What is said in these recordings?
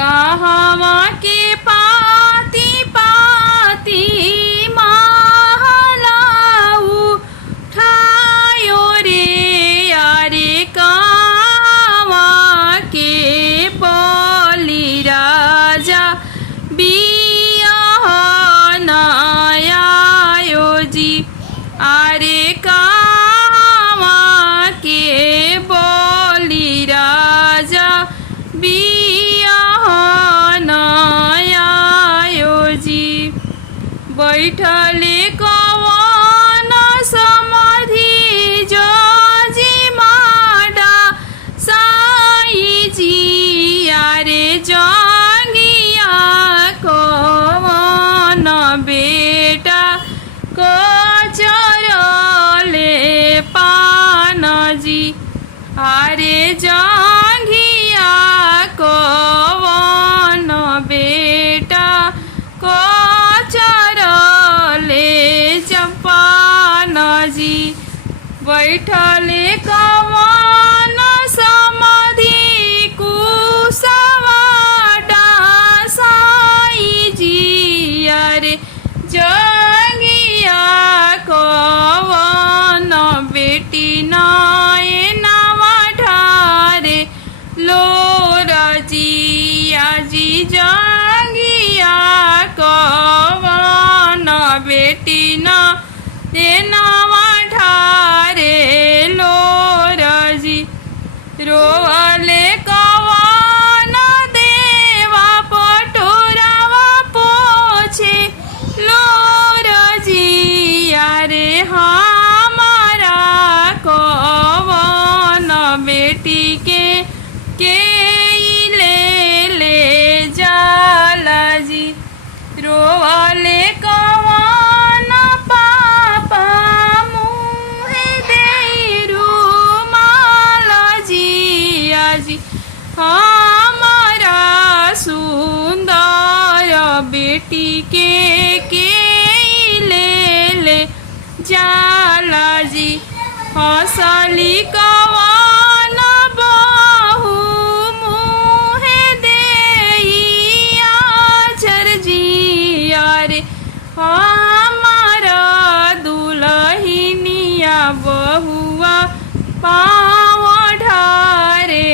कहवा के पाती पाती महलाऊ ठायो रे यारे कहवा के बोली राजा बियाहनायो जी आरे कहवा के बोली राजा बियाहनायो जी बैठले कवन समाधि जोजी माडा साई जी आरे जंगिया कवन बेटा कचरले पान जी आरे जंगिया कवन बेटा कचरले चंपान जी बैठले कवन समाधि कुसवाडा साई जी अरे जंगिया कवन बेटी नयनवा ढारे लोरजी आजी जंगिया कवन बेटी नयनवा ढारे लोरजी रोवले कवन देवा पटोरावा पोछे लोरजी यारे हमारा कवन बेटी के ले जाला जी रोवले कवन पापा मुहे देरु माला जी आजी हमारा सुंदर बेटी के ले जाला जी हंसली कवन बहु मुहे देइया झरजी यारे हमारा दुलहिनिया बहुआ पाँव ढारे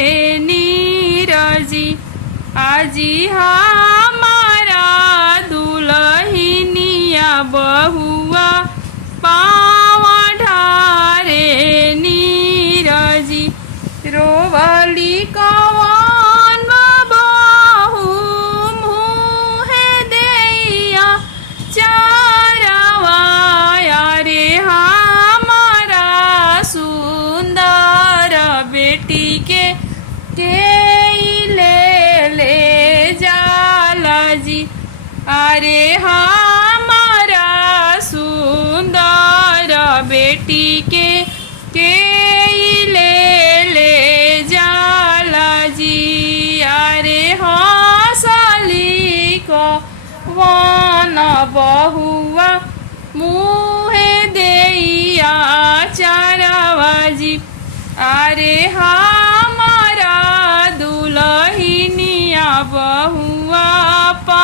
नीरजी आजी हमारा दुलहिनिया बहुआ पाँव ढारे नीरजी रोवली कवन बहु मुहे देइया चारवा यारे हमारा सुंदर बेटी के ले जाला जी अरे हमारा सुंदर बेटी के ले जाला जी अरे हंसली कवन बहुआ मुहे देइया चारवा जी अरे हमारा दुलहिनिया बहुआ पा